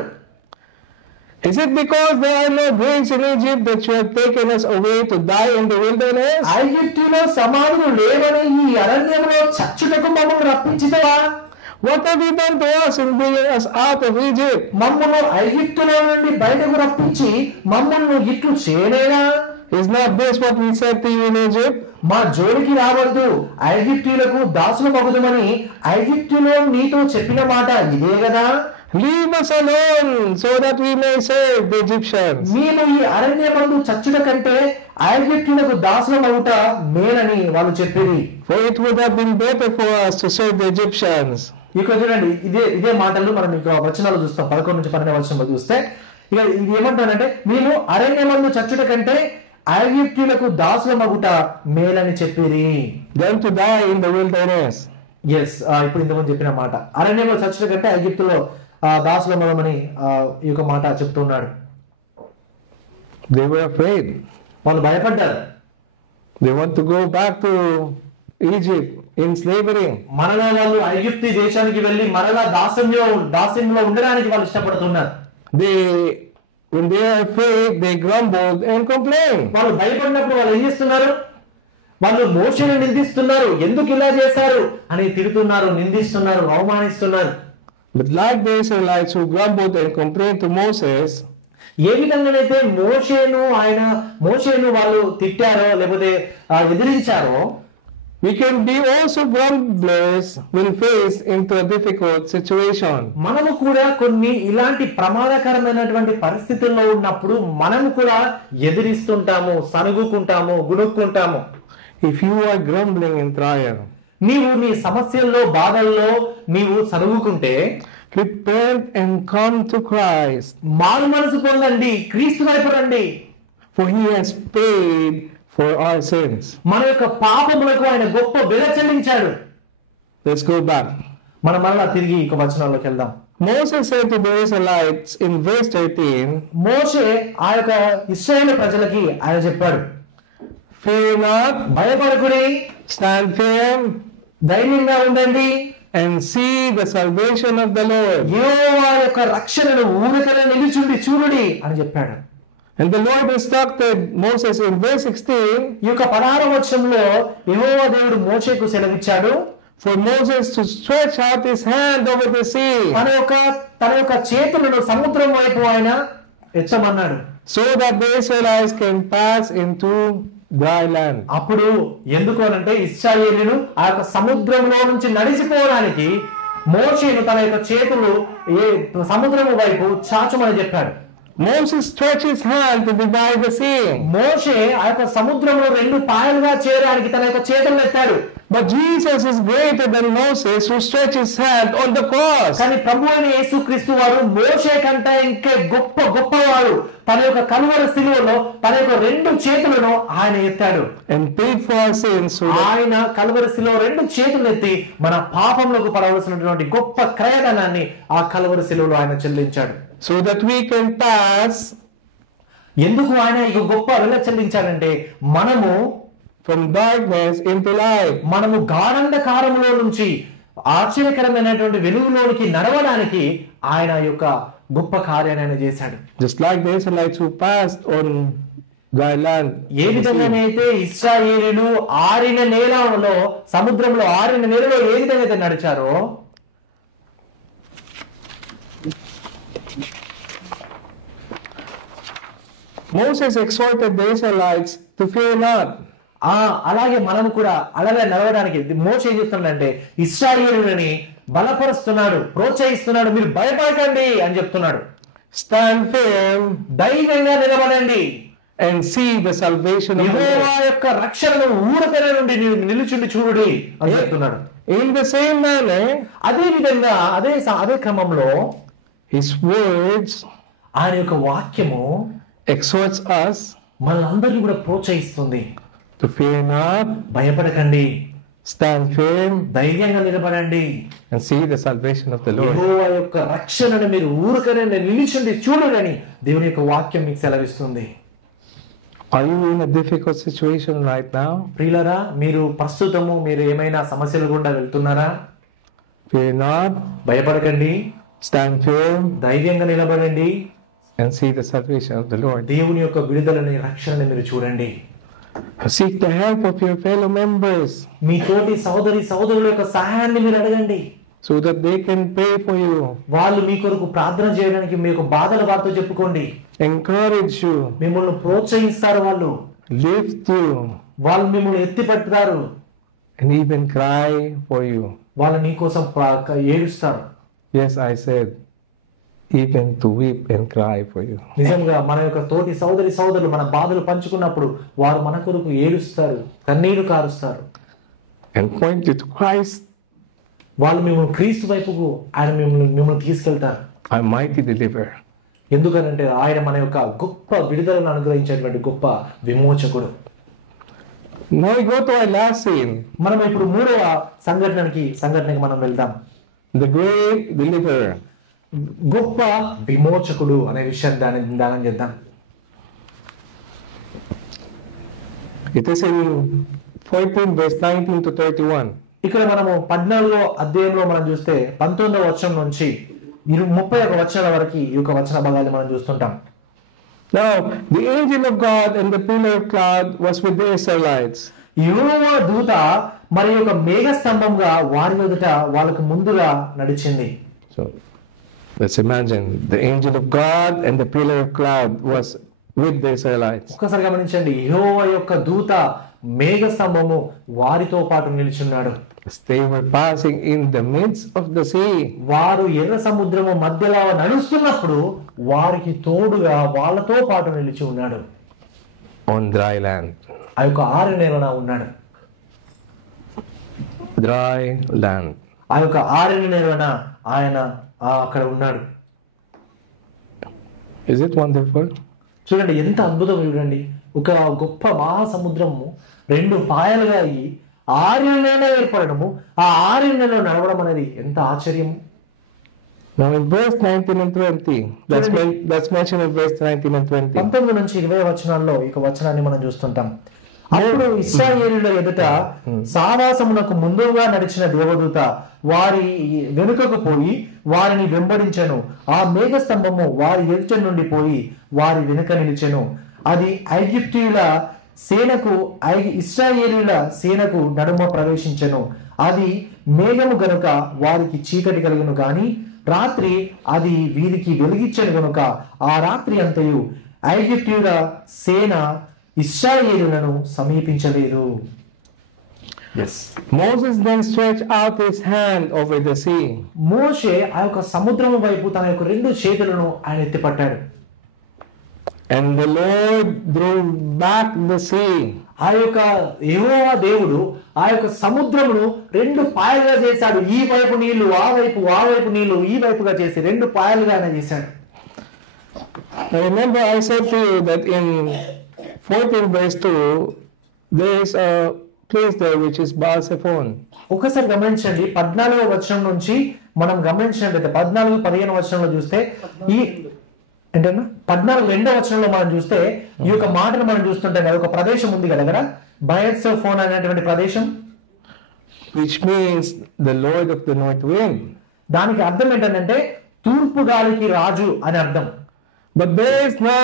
Is it because there are no graves in Egypt that you have taken us away to die in the wilderness? ఐగుప్తులో సమాధులు లేవని ఈ అరణ్యంలో చచ్చుటకు మమ్మల్ని రప్పించితవా? What have you done to us in bringing us out of Egypt? మమ్మల్ని ఐగుప్తులో నుండి బయటకు రప్పించి మమ్మల్ని ఇట్లు చేయలేదా? Is not this what we said to you in Egypt? మా జోలికి రావద్దు, ఐగుప్తీయులకు దాసులు మగుదుమని ఐగుప్తులో నీతో చెప్పిన మాట ఇదే కదా. Leave us alone so that we may save the Egyptians. మేము ఈ అరణ్యమందు చచ్చుట కంటే ఐగుప్తులకు దాసుల మగుట మేలని వాళ్ళు చెప్పేది. For it would have been better for us to serve the Egyptians. ఇక్కడ చూడండి, ఇదే మాటలు మనం ఇక వచనాలు చూస్తాం. 11 నుంచి 12 వచనంలో చూస్తే ఇక ఇది ఏమంటానంటే, మేము అరణ్యమందు చచ్చుట కంటే ఐగుప్తులకు దాసుల మగుట మేలని చెప్పేది. Than to die in the wilderness. Yes, ఇప్పుడు ఇంతకుముందు చెప్పిన మాట అరణ్యంలో చచ్చుట కంటే ఐగుప్తులో దాసుల మగమని ఈ యొక్క మాట చెప్తున్నాడు. They were afraid. వాళ్ళు భయపడ్డారు. They want to go back to Egypt in slavery. మరలా వాళ్ళు ఐగుప్తు దేశానికి వెళ్ళి మరలా దాస్యంలో ఉండడానికి వాళ్ళు ఇష్టపడుతున్నారు. When they are afraid, they grumbled and complained. వాళ్ళు భయపడినప్పుడు వాళ్ళు ఏం చేస్తున్నారు? వాళ్ళు మోషేను నిందిస్తున్నారు, ఎందుకు ఇలా చేశారు అని తిడుతున్నారు, నిందిస్తున్నారు, అవమానిస్తున్నారు. But like the Israelites who grumbled and complained to Moses, ఏ విధంగానైతే మోషేను వాళ్ళు తిట్టారో లేకపోతే ఎదిరించారో, we can be also grumblers when faced into a difficult situation. మనము కూడా కొన్ని ఇలాంటి ప్రమాదకరమైనటువంటి పరిస్థితుల్లో ఉన్నప్పుడు మనము కూడా ఎదిరిస్తుంటాము, సనుగుకుంటాము, గుణుక్కుంటాము. If you are grumbling in trial, నీవు నీ సమస్యల్లో బాధల్లో నీవు సనుగుకుంటే repent and come to Christ, మారు మనసు పొందండి, క్రీస్తు వైపు రండి. for he has paid for our sins. మన యొక్క పాపములకు ఆయన గొప్ప వెల చెల్లించాడు. Let's go back. మనం మరలా తిరిగి ఇంక వచనాల్లోకి వెళ్దాం. Moses said to the Israelites in verse 13, మోషే ఆ యొక్క ఇశ్రాయేలు ప్రజలకి ఆయన చెప్పాడు, fear not, భయపడకుడి, stand firm, ధైర్యంగా ఉండండి, and see the salvation of the Lord. యెహోవా యొక్క రక్షణను ఊరకనే నిలుచుండి చూడుడి అని చెప్పాడు. And the Lord instructed Moses in verse 16, ఈ యొక్క 16వ వచనంలో యెహోవా దేవుడు మోషేకు సెలవిచ్చాడు, for Moses to stretch out his hand over the sea, తన యొక్క చేతులను సముద్రం వైపు ఆయన ఎత్తమన్నాడు. so that the Israelites can pass into dry land. అప్పుడు ఎందుకు అనంటే ఇశ్రాయేలీయులు ఆ యొక్క సముద్రంలో నుంచి నడిచిపోవడానికి మోషేను తన యొక్క చేతులు సముద్రము వైపు చాచమని చెప్పాడు. Moses stretched his hand to divide the sea. మోషే ఆ యొక్క సముద్రంలో 2 పాయలుగా చేయడానికి తన యొక్క చేతులను ఎత్తాడు. But Jesus is greater than Moses who stretched his hand on the cross. కానీ ప్రభువైన యేసుక్రీస్తు వారు మోషే కంటే ఇంకా గొప్పవాడు. తన యొక్క కలువరి శిలువలో తన యొక్క 2 చేతులను ఆయన ఎత్తాడు. And paid for our sins. So that ఆయన కలువరి శిలువ 2 చేతులు ఎత్తి మన పాపంలోకి పడవలసినటువంటి గొప్ప క్రయధనాన్ని ఆ కలువరి శిలువలో ఆయన చెల్లించాడు. so that we can pass ఎందుకు ఆయన ఈ గొప్ప వెల చెల్లించాడంటే మనము from darkness into light. మనము గాఢంధకారములో నుంచి ఆశ్చర్యకరమైనటువంటి వెలుగులోనికి నడవడానికి ఆయన యొక్క గొప్ప కార్యాన్ని ఆయన చేశాడు. Just like the Israelites who passed on dry land. ఏ విధంగానైతే ఇశ్రాయేలీయులు ఆరిన నేలలో సముద్రంలో ఆరిన నేలలో ఏ విధంగా అయితే నడిచారో Moses exhorted the Israelites to fear not. అలాగే మనం కూడా అలాగే నడవడానికి మోషే ఏం చేస్తున్నాడంటే ఇశ్రాయేలీయులని బలపరుస్తున్నాడు, ప్రోత్సహిస్తున్నాడు. మీరు భయపడకండి అని చెప్తున్నాడు. Stand firm ధైర్యంగా నిలబడండి and see the salvation of the Jehovah Lord. యొక్క రక్షణను ఊరకన నుండి నిలుచుండి చూడుడి అని చెప్తున్నాడు. In the same manner, అదే విధంగా అదే క్రమంలో his words ఆయన యొక్క వాక్యము exhorts us మనందరినీ కూడా ప్రోత్సహిస్తుంది. to fear not, భయపడకండి, stand firm ధైర్యంగా నిలబడండి, and see the salvation of the Lord. యెహోవా యొక్క రక్షణను మీరు ఊరకనే నిలిచుండి చూడని దేవుని యొక్క వాక్యం మీకు సెలవిస్తుంది. Are you in a difficult situation right now? ప్రియులారా, మీరు ఏమైనా సమస్యల గుండా వెళ్తున్నారా? Fear not, భయపడకండి, stand firm ధైర్యంగా నిలబడండి, and see the salvation of the Lord. దేవుని యొక్క విడుదలని రక్షణని మీరు చూడండి. Seek the help of your fellow members మీ తోటి సహోదరుల యొక్క సహాయాన్ని మీరు అడగండి, so that they can pray for you, వాళ్ళు మీ కొరకు ప్రార్థన చేయడానికి మీ యొక్క బాధల వారితో చెప్పుకోండి. encourage you, మిమ్మల్ని ప్రోత్సహిస్తారు, lift you, వాళ్ళు మిమ్మల్ని ఎత్తి పట్టుతారు, and even cry for you. వాళ్ళు నీకోసం ఏడుస్తారు. Yes, I said, even to weep and cry for you. నిజంగా మన యొక్క తోటి సహోదరులు మన బాధలు పంచుకున్నప్పుడు వారు మన కొరకు ఏడుస్తారు, కన్నీరు కారుస్తారు. And point you to Christ, వాళ్ళు మిమ్మల్ని క్రీస్తు వైపుకు ఆయన మిమ్మల్ని తీసుకెళ్తారు. our mighty deliverer. ఎందుకనంటే ఆయన మన యొక్క గొప్ప విడుదలను అనుగ్రహించేటువంటి గొప్ప విమోచకుడు. Now we go to our last scene, మనం ఇప్పుడు మూడవ సంఘటనకి మనం వెళ్దాం. the great deliverer. గొప్ప విమోచకుడు అనే విషయాన్ని ధ్యానం చేద్దాం. It is in 14 verse 19 to 31. ఇక్కడ మనము 14వ అధ్యాయంలో మనం చూస్తే 19వ వచనం నుంచి 31వ వచనం వరకు ఈ యొక్క వచన భాగాన్ని మనం చూస్తుంటాం. Now, the angel of God and the pillar of cloud was with the Israelites. యెహోవా దూత మరి యొక్క మేఘ స్తంభంగా వారి ఎదుట వాళ్ళకు ముందుగా నడిచింది. So, let's imagine the angel of God and the pillar of cloud was with the Israelites. ఒక్కసారి గమనించండి, యెహోవా యొక్క దూత మేఘ స్తంభము వారితో పాటు నిలిచున్నాడు. They were passing in the midst of the sea. వారు ఎర్ర సముద్రము మధ్యలో నడుస్తున్నప్పుడు వారికి తోడుగా వాళ్ళతో పాటు నిలిచి ఉన్నాడు. On dry land. ఆ యొక్క ఆరు నేలన ఉన్నాడు. Dry land. ఆ యొక్క ఆరిన నేలన ఆయన అక్కడ ఉన్నాడు. Is it wonderful? చూడండి ఎంత అద్భుతం. చూడండి, ఒక గొప్ప మహాసముద్రము రెండు పాయలుగా అయ్యి ఆరిన నేల ఏర్పడము, ఆ ఆరిన నేలలో నడవడం అనేది ఎంత ఆశ్చర్యం. Now in verse 19 and 20, that's mentioned in verse 19 and 20. 19 నుంచి 20 వచనాల్లో ఈ వచనాన్ని మనం చూస్తుంటాం. అప్పుడు ఇశ్రాయేలీయుల ఎదుట సావాసమునకు ముందుగా నడిచిన దేవదూత వారి వెనుకకు పోయి వారిని వెంబడించెను. ఆ మేఘ స్తంభము వారి ఎదుట నుండి పోయి వారి వెనుక నిలిచెను. అది ఇశ్రాయేలీయుల సేనకు నడుమ ప్రవేశించెను. అది మేఘము గనుక వారికి చీకటి కలుగును గాని రాత్రి అది వీరికి వెలిగించెను గనుక ఆ రాత్రి అంతయు ఐగుప్తీయుల సేన ఇశ్రాయేలులను సమీపించలేదు. Moses then stretched out his hand over the sea. మోషే ఆ యొక్క సముద్రము వైపు తన యొక్క రెండు చేతులను ఆయన ఎత్తిపట్టాడు. And the Lord drew back the sea. ఆ యొక్క యెహోవా దేవుడు ఆ యొక్క సముద్రమును రెండు పాయలుగా చేశాడు. ఈ వైపు నీళ్లు ఆ వైపు నీళ్లు ఈ వైపుగా చేసి రెండు పాయలుగా ఆయన చేశాడు. Now remember I said to you that in 14 verse 2 there is a place there which is Baal Zephon. ఒకసారి గమనించండి, 14వ వచనం నుంచి మనం గమనించినట్లయితే 14-15 వచనంలో చూస్తే ఈ ఏంటన్నా 14 వచనంలో మనం చూస్తే ఈ యొక్క మాటను మనం చూస్తుంటాం కదా, ఒక ప్రదేశం ఉంది కదా అక్కడ బయల్ సెఫోన్ అనేటువంటి ప్రదేశం, which means the Lord of the North Wind. దానికి అర్థం ఏంటంటే తూర్పు గాలికి రాజు అని అర్థం. But there is no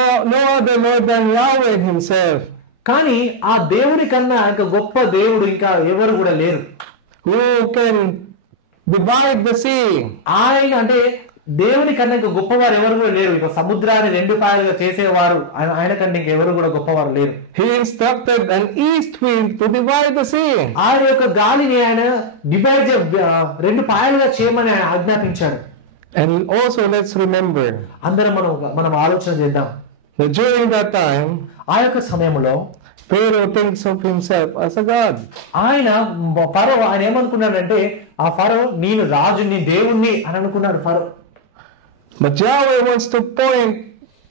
other Lord than Yahweh himself, కానీ ఆ దేవుని కన్నా ఇంకా గొప్ప దేవుడు ఇంకా ఎవరు కూడా లేరు. who can divide the sea. ఆయన అంటే దేవుని కన్నా ఇంకా గొప్పవారు ఎవరు కూడా లేరు. ఇక సముద్రాన్ని 2 పాయలుగా చేసేవారు ఆయన కంటే ఇంకెవరు కూడా గొప్పవారు లేరు. He instructed an east wind to divide the sea. ఆయన యొక్క గాలిని ఆయన డివైడ్ 2 పాయలుగా చేయమని ఆయన ఆజ్ఞాపించాడు. And also let's remember అందరం మనం ఆలోచన చేద్దాం. that during that time, ఆ యొక్క సమయంలో Pharaoh thinks of himself as a god. ఆయన ఏమనుకున్నాడంటే ఆ ఫరో నేను రాజుని దేవుణ్ణి అని అనుకున్నాడు ఫరో. But Yahweh wants to point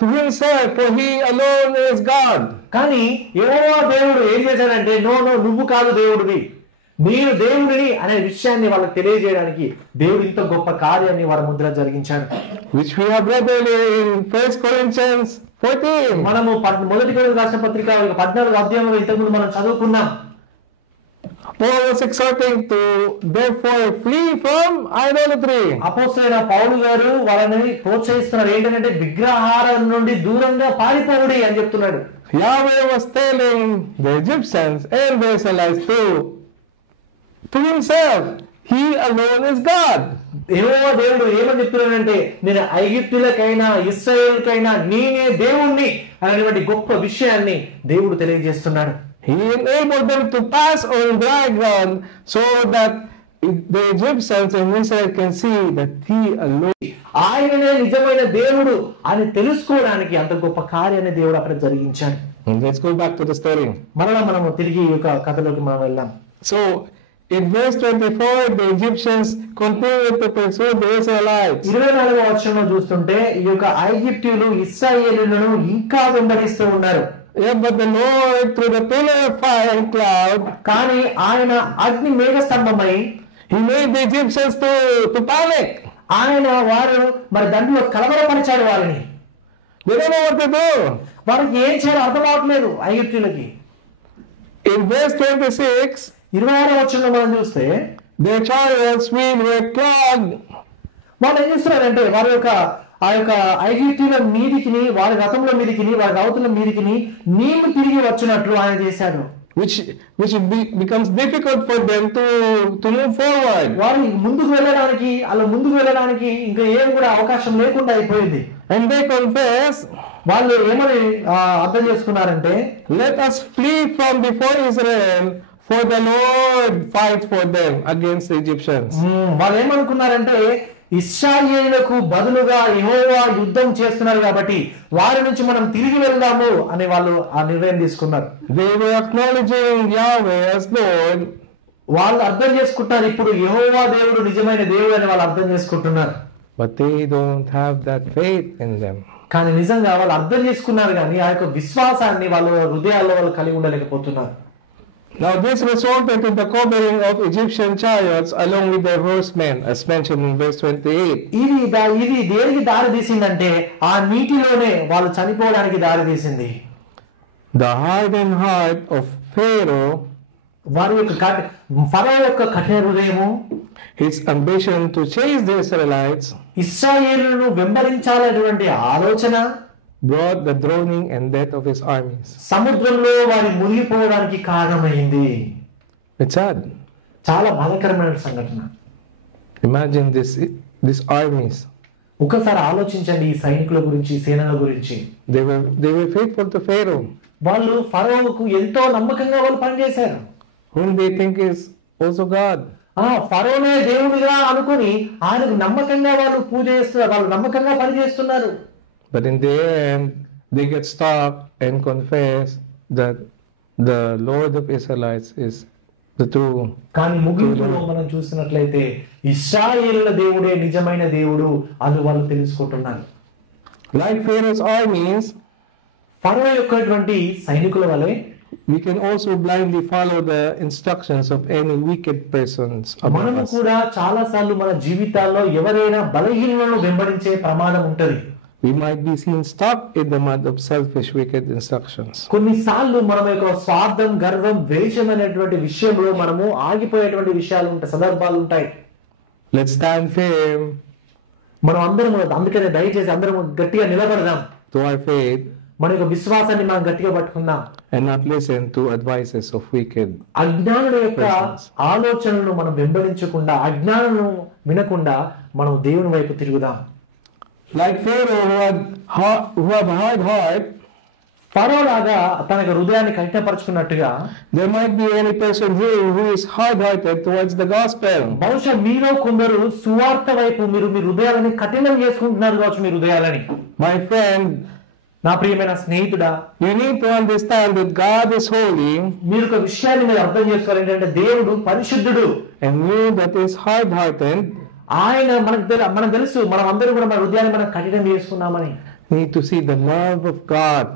to himself, for he alone is God. కానీ యెహోవా దేవుడు ఏం చేశాడంటే నో నువ్వు కాదు దేవుడివి, నేను దేవుడిని అనే విషయాన్ని వాళ్ళకి తెలియజేయడానికి దేవుడు ఇంత గొప్ప కార్యాన్ని వారి ముద్ర జరిగించాడు. Which we have read earlier in 1 Corinthians 14. మనము 1 కొరింథీయులకు రాసిన పత్రిక 14వ అధ్యాయంలో ఇంతకుముందు మనం చదువుకున్నాం. Paul was exhorting to therefore flee from idolatry. అపోస్తలుడైన పౌలు గారు వాళ్ళని ప్రోత్సహిస్తున్నారు ఏంటంటే విగ్రహారాధన నుండి దూరంగా పారిపోవుడి అని చెప్తున్నాడు. Yahweh was telling the Egyptians and the Israelites to himself, he alone is God. యెహోవా దేవుడు ఏమని చెప్తున్నాడంటే నేను ఐగుప్తులకైనా ఇశ్రాయేలుకైనా నేనే దేవుణ్ణి అనేటువంటి గొప్ప విషయాన్ని దేవుడు తెలియజేస్తున్నాడు. He enabled them to pass on dry ground so that the Egyptians and Israel can see that he alone. ఆయననే నిజమైన దేవుడు అని తెలుసుకోవడానికి అంత గొప్ప కార్యాన్ని దేవుడు అక్కడ జరిగించాడు. Let's go back to the story. మనము తిరిగి ఈ యొక్క కథలోకి మనం వెళ్దాం. So in verse 24, the Egyptians continued to pursue the Israelites. 24వ వచనంలో చూస్తుంటే ఈ యొక్క ఐగుప్తీయులు ఇశ్రాయేలీయులను ఇంకా వెంబడిస్తూ ఉన్నారు. Yeah, but the Lord through the pillar of fire and cloud, కానీ ఆయన అగ్ని మేఘ స్తంభమై he made the Egyptians to panic. ఆయన వారు మరి దాంట్లో కలవరపరిచాడు వారిని. They don't know what to do. వారికి ఏం చేయాలో అర్థం అవట్లేదు ఐగుప్తీయులకి. In verse 26, 26వ వచనంలో మనం చూస్తే their chariots were clogged. వాళ్ళు ఏం చేస్తున్నారంటే వారి యొక్క ఆ యొక్క ఐగుప్తీయుల మీదికిని వారి రథంలో మీదికిని వారి రౌతుల మీదికిని నీళ్లు తిరిగి వచ్చినట్లు ఆయన చేశాడు. Which becomes difficult for them to move forward. వారు ముందుకు వెళ్ళడానికి ఇంకా ఏం కూడా అవకాశం లేకుండా అయిపోయింది. And they confess, వాళ్ళు ఏమని అర్థం చేసుకున్నారంటే let us flee from before Israel, for the Lord fights for them against the Egyptians. వాళ్ళు ఏమనుకున్నారంటే ఇశ్రాయేలులకు బదులుగా యెహోవా యుద్ధం చేస్తున్నారు కాబట్టి వారి నుంచి మనం తిరిగి వెళ్దాము అని వాళ్ళు ఆ నిర్ణయం తీసుకున్నారు. They were acknowledging Yahweh as Lord. వాళ్ళు అర్థం చేసుకుంటారు ఇప్పుడు యెహోవా దేవుడు నిజమైన దేవుడు అని వాళ్ళు అర్థం చేసుకుంటున్నారు. But they don't have that faith in them. కానీ నిజంగా వాళ్ళు అర్థం చేసుకున్నారు కానీ ఆ యొక్క విశ్వాసాన్ని వాళ్ళ హృదయాల్లో వాళ్ళు కలిగి ఉండలేకపోతున్నారు. Now this resulted in the covering of Egyptian chariots along with their horsemen, as mentioned in verse 28. ఇది దేనికి దారి తీసిందంటే ఆ నీటిలోనే వాళ్ళు చనిపోవడానికి దారి తీసింది. The hardened heart of Pharaoh, వారి యొక్క ఫరో యొక్క కఠిన హృదయము, his ambition to chase the Israelites, ఇశ్రాయేలును వెంబడించాలనేటువంటి ఆలోచన brought the drowning and death of his armies. సముద్రంలో వారి మునిగిపోవడానికి కారణమైంది. It's sad. చాలా బాధాకరమైన సంఘటన. Imagine these armies. ఒకసారి ఆలోచించండి ఈ సైనికుల గురించి, సేనల గురించి. They were faithful to Pharaoh, వాళ్ళు ఫరోకు ఎంతో నమ్మకంగా వాళ్ళు పనిచేశారు. whom they think is also God. ఫరోనే దేవుడిగా అనుకుని ఆయనకు నమ్మకంగా వాళ్ళు పూజ చేస్తున్నారు, వాళ్ళు నమ్మకంగా పనిచేస్తున్నారు. But in the end, they get stuck and confess that the Lord of Israelites is the true. కానీ ముగింపులో మనం చూసినట్లయితే ఇశ్రాయేలుల దేవుడే నిజమైన దేవుడు అని వాళ్ళు తెలుసుకుంటున్నారు. Like Pharaoh's armies, ఫరో యొక్కటువంటి సైనికుల వలె we can also blindly follow the instructions of any wicked persons among మనము us. కూడా చాలా సార్లు మన జీవితాల్లో ఎవరైనా బలహీనులను వెంబడించే ప్రమాదం ఉంటది. We might be seen stuck in the mud of selfish wicked instructions. కొన్నిసార్లు మనం యొక్క స్వార్థం, గర్వం, ద్వేషం అనేటువంటి విషయంలో మనము ఆగిపోయేటువంటి విషయాలు ఉంటాయి, సందర్భాలు ఉంటాయి. Let's stand firm మనం అందరం అందుకనే దయచేసి అందరం గట్టిగా నిలబడదాం. to our faith మన యొక్క విశ్వాసాన్ని మనం గట్టిగా పట్టుకుందాం. and not listen to advices of wicked. అజ్ఞానుల యొక్క ఆలోచనలను మనం వెంబడించకుండా, అజ్ఞానులను వినకుండా మనం దేవుని వైపు తిరుగుదాం. Like Pharaoh who have a hard heart, ఫరో లాగా తన యొక్క హృదయాన్ని కఠినపరుచుకున్నట్టుగా there might be any person here who is hard-hearted towards the gospel. బహుశా మీలో కొందరు సువార్త వైపు మీరు మీ హృదయాలని కఠినం చేసుకుంటున్నారు కావచ్చు. మీ హృదయాలని, My friend, నా ప్రియమైన స్నేహితుడా, you need to understand that God is holy, మీరు ఒక విషయాన్ని మీరు అర్థం చేసుకోవాలి. ఏంటంటే దేవుడు పరిశుద్ధుడు. and you that is hard-hearted ఆయన మనకు తెలుసు, మనం అందరూ కూడా మన హృదయాన్ని మనం కఠినం చేసుకున్నామని. need to see the love of God.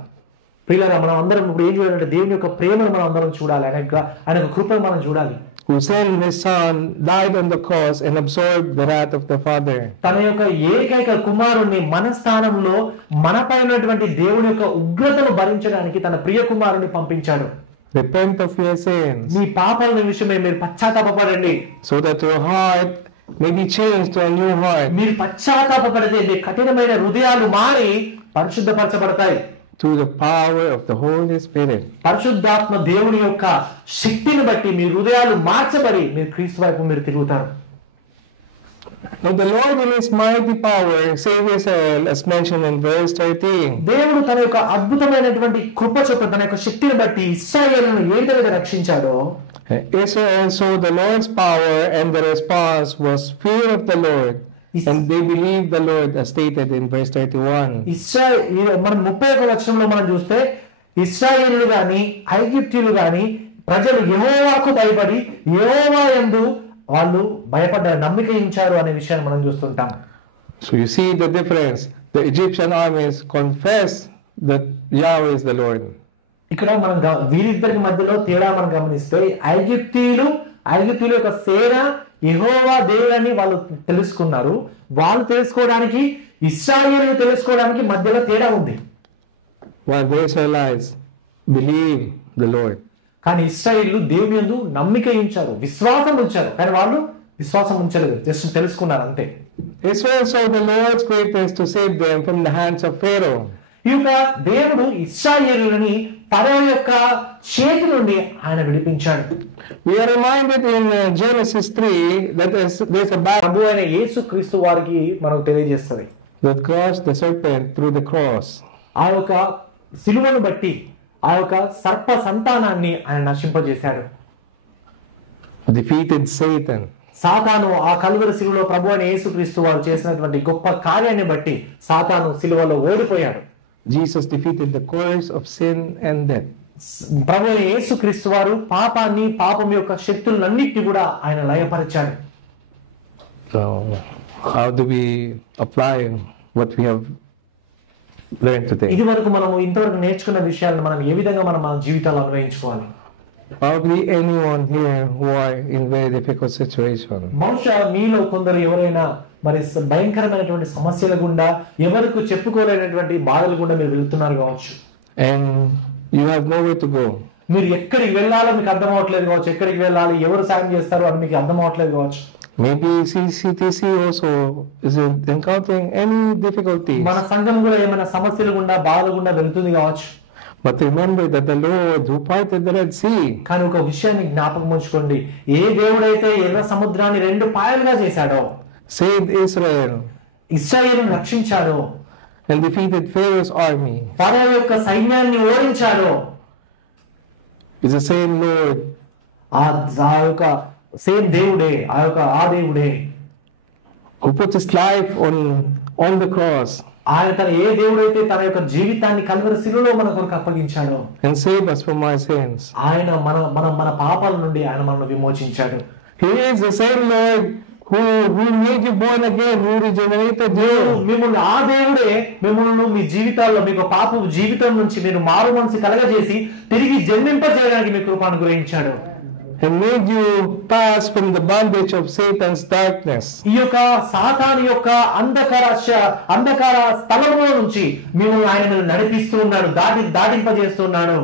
ప్రియులారా, మనం అందరం ఇప్పుడు ఏం చూడాలంటే దేవుని యొక్క ప్రేమను మనం అందరం చూడాలి. ఆయన యొక్క కృపను మనం చూడాలి. Who sent his son, died on the cross and absorbed the wrath of the Father. తన యొక్క ఏకైక కుమారుణ్ణి మన స్థానంలో మనపై ఉన్నటువంటి దేవుని యొక్క ఉగ్రతను భరించడానికి తన ప్రియ కుమారుని పంపించాడు. Repent of your sins, మీ పాపాల విషయమై మీరు పశ్చాత్తాపపడండి. so that your heart may be changed to a new heart మీరు పశ్చాత్తాపపడితే మీ కఠినమైన హృదయాలు మారి పరిశుద్ధపరచబడతాయి. through the power of the Holy Spirit. పరిశుద్ధాత్మ దేవుని యొక్క శక్తిని బట్టి మీ హృదయాలు మార్చబడి మీరు క్రీస్తు వైపు మీరు తిరుగుతారు. Now the Lord in his mighty power saved Israel, as mentioned in verse 13. దేవుడు తన యొక్క అద్భుతమైనటువంటి కృప చొప్పున తన యొక్క శక్తిని బట్టి ఇశ్రాయేలును ఏ విధంగా రక్షించాడో, Israel saw the Lord's power, and the response was fear of the Lord, and they believed the Lord, as stated in verse 31. మనం 31వ వచనంలో మనం చూస్తే ఇశ్రాయేలులు గాని ఐగుప్తీయులు గాని ప్రజలు యెహోవాకు భయపడి యెహోవా యందు వాళ్ళు భయపడ్డారు, నమ్మిక ఉంచారు అనే విషయాన్ని మనం చూస్తుంటాం. So you see the difference. The Egyptian armies confess that Yahweh is the Lord. ఇక్కడ మనం వీరిద్దరి మధ్యలో తేడా మనం గమనిస్తే ఐగుప్తీయుల యొక్క సేన యెహోవా దేవుడని వాళ్ళు తెలుసుకున్నారు. వాళ్ళు తెలుసుకోవడానికి ఇశ్రాయేలు తెలుసుకోవడానికి మధ్యలో తేడా ఉంది. While the Israelites believe the Lord. కానీ ఇశ్రాయేలు దేవుని యందు నమ్మిక ఉంచారు, విశ్వాసం ఉంచారు. కానీ వాళ్ళు విశ్వాసం ఉంచలేదు, జస్ట్ తెలుసుకున్నారు అంతే. Israel saw the Lord's greatness to save them from the hands of Pharaoh. ఈ యొక్క దేవుడు ఇశ్రాయేలుని ఫరో యొక్క చేతి నుండి ఆయన విడిపించాడు. We are reminded in Genesis 3 that there's a battle ప్రభు అయిన యేసు క్రీస్తు వారికి మనకు తెలియజేస్తుంది. that crushed the serpent through the cross. ఆ యొక్క సిలువను బట్టి ఆ యొక్క సర్ప సంతానాన్ని ఆయన నశింపజేశాడు. Defeated Satan. సాతాను ఆ కల్వరి సిలువలో ప్రభు అయిన యేసు క్రీస్తు వారు చేసినటువంటి గొప్ప కార్యాన్ని బట్టి సాతాను సిలువలో ఓడిపోయాడు. Jesus defeated the curse of sin and death. ప్రభు అయిన యేసు క్రీస్తు వారు పాపాన్ని, పాపం యొక్క శక్తులన్నిటిని కూడా ఆయన లయపరిచాడు. So how do we apply what we have learned today? ఇది వరకు మనము ఇంతవరకు నేర్చుకున్న విషయాలను మనం ఏ విధంగా మన జీవితాల్లో అన్వయించుకోవాలి? Probably anyone here who are in very difficult situation. బహుశా మీలో కొందరు ఎవరైనా మరి భయంకరమైనటువంటి సమస్యల గుండా, ఎవరికి చెప్పుకోలేనటువంటి బాధల గుండా మీరు వెళ్తున్నారు కావచ్చు. And you have nowhere to go. మీరు ఎక్కడికి వెళ్ళాలో మీకు అర్థం అవట్లేదు కావచ్చు. ఎక్కడికి వెళ్ళాలి, ఎవరు సాయం చేస్తారు అని మీకు అర్థం అవట్లేదు కావచ్చు. Maybe CCTC also is encountering any difficulties. మన సంఘం కూడా ఏమైనా సమస్యలు గుండా, బాధల గుండా వెళ్తుంది కావచ్చు. But remember that the Lord who parted the Red Sea, కానీ ఒక విషయాన్ని జ్ఞాపకం ఉంచుకోండి, ఏ దేవుడైతే ఎర్ర సముద్రాన్ని 2 పాయలుగా చేశాడో, saved Israel ఇశ్రాయేలును రక్షించాడో, and defeated Pharaoh's army, ఫరో యొక్క సైన్యాన్ని ఓడించాడో, is the same Lord ఆ యొక్క సేమ్ దేవుడే, ఆ దేవుడే who put his life on the cross ఆయన తన ఏ దేవుడైతే తన యొక్క జీవితాన్ని కల్వరి శిలువలో మన కొరకు అప్పగించాడో and saved us from our sins. ఆయన మన పాపాల నుండి ఆయన మనల్ని విమోచించాడు. He is the same Lord who made you born again, who regenerated you. మిమ్మల్ని ఆ దేవుడే మిమ్మల్ని మీ జీవితాల్లో మీకు పాప జీవితం నుంచి మీరు మారు మనసు కలగజేసి తిరిగి జన్మింపజేయడానికి మీకు కృప అనుగ్రహించాడు. And made you pass from the bondage of Satan's darkness. ఈ యొక్క సాతాను యొక్క అంధకార స్థలంలో నుంచి మిమ్మల్ని ఆయన నడిపిస్తూ ఉన్నాడు, దాటింపజేస్తున్నాడు.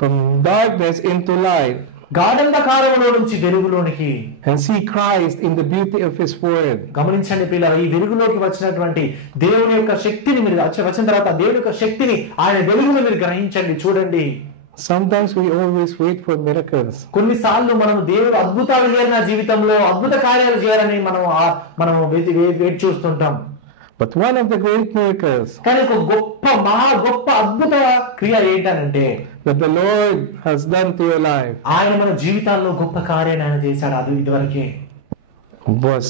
From darkness into light. గాఢంధకారములో నుంచి వెలుగులోనికి and see Christ in the beauty of His Word. గమనించండి పిల్లలు, ఈ వెలుగులోకి వచ్చినటువంటి దేవుని యొక్క శక్తిని మీరు వచ్చిన తర్వాత దేవుని యొక్క శక్తిని ఆయన వెలుగును మీరు గ్రహించండి, చూడండి. Sometimes we always wait for miracles. కొన్నిసార్లు మనం దేవుడు అద్భుతాలు చేయాలి, నా జీవితంలో అద్భుత కార్యాలు చేయాలని మనం వెయిట్ చూస్తుంటాం. But one of the great miracles కానీ ఒక గొప్ప అద్భుత క్రియ ఏంటనంటే that the Lord has done to your life ఆయన మన జీవితాల్లో గొప్ప కార్యాన్ని ఆయన చేశాడు. అది ఇదివరకే was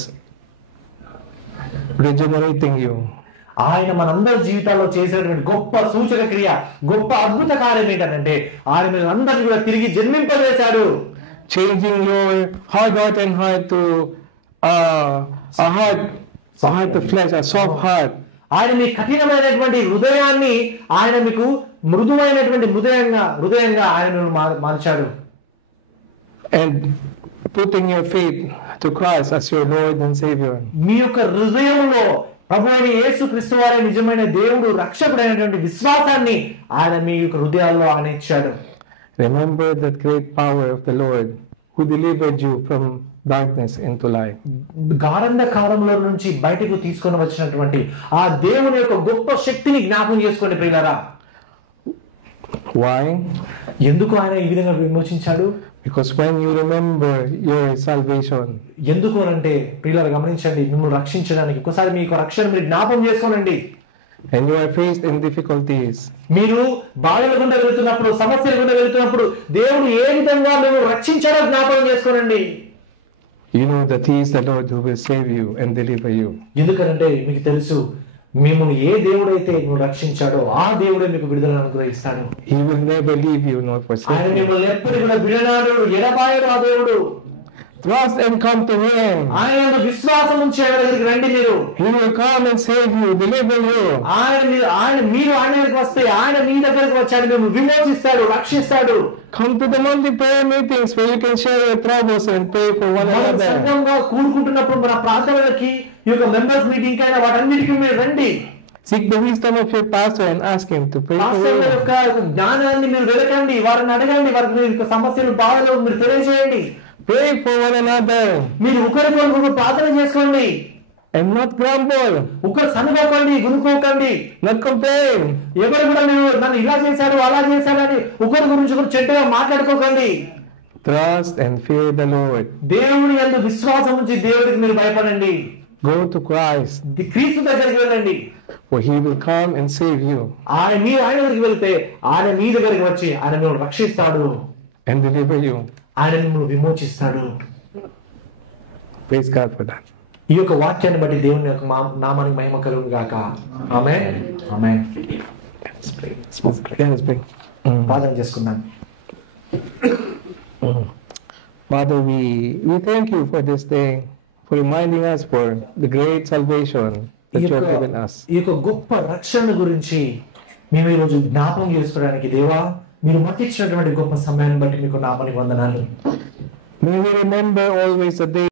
regenerating you. ఆయన మనందరి జీవితాల్లో చేసినటువంటి గొప్ప సూచక క్రియ, గొప్ప అద్భుత కార్యం ఏంటంటే ఆయన మనందరినీ కూడా తిరిగి జన్మింపజేశాడు. Changing your hard heart and heart to a heart of flesh, a soft heart. ఆయన మీ కఠినమైనటువంటి హృదయాన్ని ఆయన మీకు మృదువైనటువంటి హృదయంగా ఆయన మార్చాడు. And putting your faith to Christ as your Lord and Savior. మీ యొక్క హృదయంలో ప్రభు అయిన యేసు క్రీస్తు వారే నిజమైన దేవుడు రక్షకుడైనటువంటి విశ్వాసాన్ని ఆయన మీ యొక్క హృదయాల్లో ఆయన ఇచ్చాడు. Remember that great power of the Lord who delivered you from darkness into light. గాఢంధకారంలో నుంచి బయటకు తీసుకొని వచ్చినటువంటి ఆ దేవుని యొక్క గొప్ప శక్తిని జ్ఞాపకం చేసుకోండి ప్రియులారా. Why? ఎందుకు ఆయన ఈ విధంగా విమోచించాడు? Because when you remember your salvation, ఎందుకు అంటే ప్రియులారా గమనించండి, మిమ్మల్ని రక్షించడానికి ఒకసారి మీ యొక్క రక్షణ మీరు జ్ఞాపకం చేసుకోనండి. and you are faced in difficulties, మీరు బాధల గుండా వెళ్తున్నప్పుడు, సమస్యల గుండా వెళ్తున్నప్పుడు దేవుడు ఏ విధంగా మిమ్మల్ని రక్షించాడో జ్ఞాపకం చేసుకోనండి. you know that He is the Lord who will save you and deliver you. ఎందుకంటే మీకు తెలుసు, మిమ్మల్ని ఏ దేవుడైతే నువ్వు రక్షించాడో ఆ దేవుడే మీకు విడుదల అనుగ్రహిస్తాడు. He will never leave you nor ఆయన forsake you. మిమ్మల్ని ఎప్పుడు కూడా విడనాడు, ఎడబాయడు ఆ దేవుడు. Trust and come to Him. ఆయన విశ్వాసం ఉంచి ఆయన దగ్గరికి రండి. మీరు He will come and save you, deliver you. మీరు ఆయన దగ్గరికి వస్తే ఆయన మీ దగ్గరికి వచ్చాడు, మేము విమోచిస్తాడు, రక్షిస్తాడు. Come to the monthly prayer meetings where you can share your troubles and pray for one మనం another. సంఘంగా కూడుకుంటున్నప్పుడు మన ప్రార్థనలకి ఈ యొక్క మెంబర్స్ మీటింగ్ అయినా వాటన్నిటికీ మీరు రండి. Seek the wisdom of your pastor and ask him to pray for పాస్టర్ల you. యొక్క జ్ఞానాన్ని మీరు వెతకండి, వారిని అడగండి, వారికి మీ యొక్క సమస్యలు బాధలు మీరు తెలియజేయండి. Pray for one another మీరు ఒకరికొకరు ప్రార్థన చేసుకోండి. and not grumble, ఒకరు సనుకోకండి, గునుకోకండి, not complain. ఎవరు కూడా మీరు నన్ను ఇలా చేశాడు అలా చేశాడు అని ఒకరి గురించి ఒకరు చెడ్డగా మాట్లాడుకోకండి. Trust and fear the Lord. దేవుని యందు విశ్వాసం ఉంచి దేవుడికి మీరు భయపడండి. Go to Christ, క్రీస్తు దగ్గరికి వెళ్ళండి. for He will come and save you ఆయన దగ్గరికి వెళ్తే ఆయన మీ దగ్గరికి వచ్చి ఆయన మిమ్మల్ని రక్షిస్తాడు, and deliver you. ఆయన మిమ్మల్ని విమోచిస్తాడు. Praise God for that. ఈ యొక్క వాక్యాన్ని బట్టి దేవుని యొక్క నామానికి మహిమ కలుగును గాక. ఆమేన్. ఆమేన్. Let's pray. ప్రార్థన చేసుకుందాం. Father, we thank you for this day, for reminding us for the great salvation that you have given us. ఈ యొక్క గొప్ప రక్షణ గురించి మేము ఈరోజు జ్ఞాపకం చేసుకోవడానికి దేవా మీరు మాకు ఇచ్చినటువంటి గొప్ప సమయాన్ని బట్టి మీకు నామానికి వందనాలు. May we remember always the day